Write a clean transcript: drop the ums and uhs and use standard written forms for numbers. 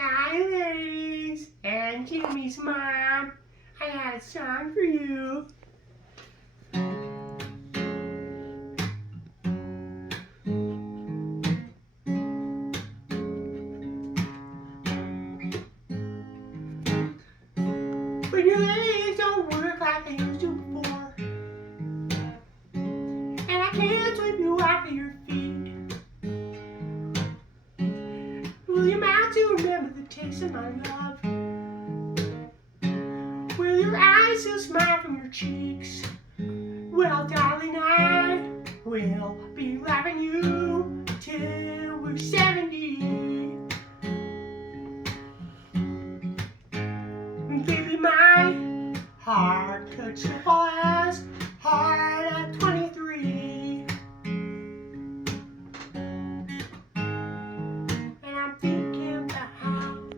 Hi, ladies, and Jimmy's mom. I had a song for you. When your legs don't work like they used to before, and I can't sweep you off of your feet, will your mouth still remember the taste of my love? Will your eyes still smile from your cheeks? Well, darling, I will be loving you